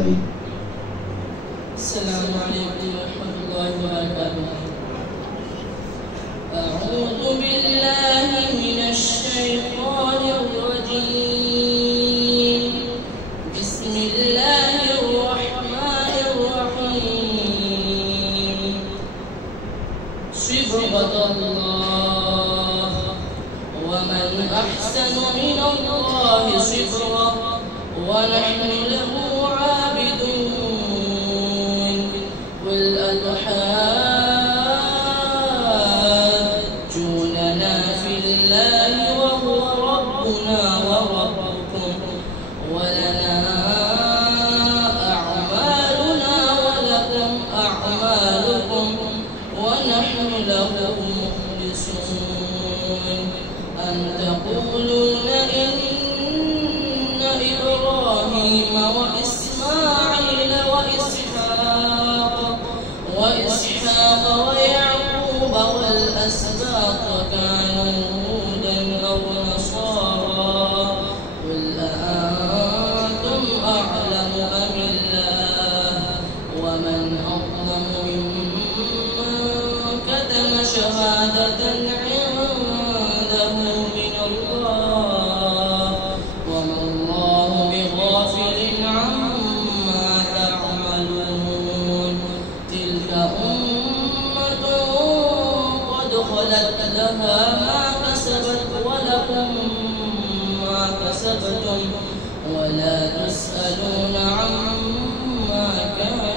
المرسلين. السلام عليكم ورحمة الله وبركاته. أعوذ بالله من الشيطان الرجيم. بسم الله الرحمن الرحيم. صبغة الله ومن أحسن من الله صبغة ونحن له عابدون. قل أتحاجوننا في الله وهو ربنا وربكم ولنا أعمالنا ولكم أعمالكم ونحن له مخلصون. أم تقولون إن إبراهيم وإسماعيل وإسحاق ويعقوب والأسباط كانوا هودا أو نصارى؟ قل أأنتم أعلم أم الله؟ ومن أظلم ممن كتم شهادة عنده من الله وما الله بغافل عما تعملون. تلك أمة قد خلت لها ما كسبت ولكم ما كسبتم ولا تسألون عما كانوا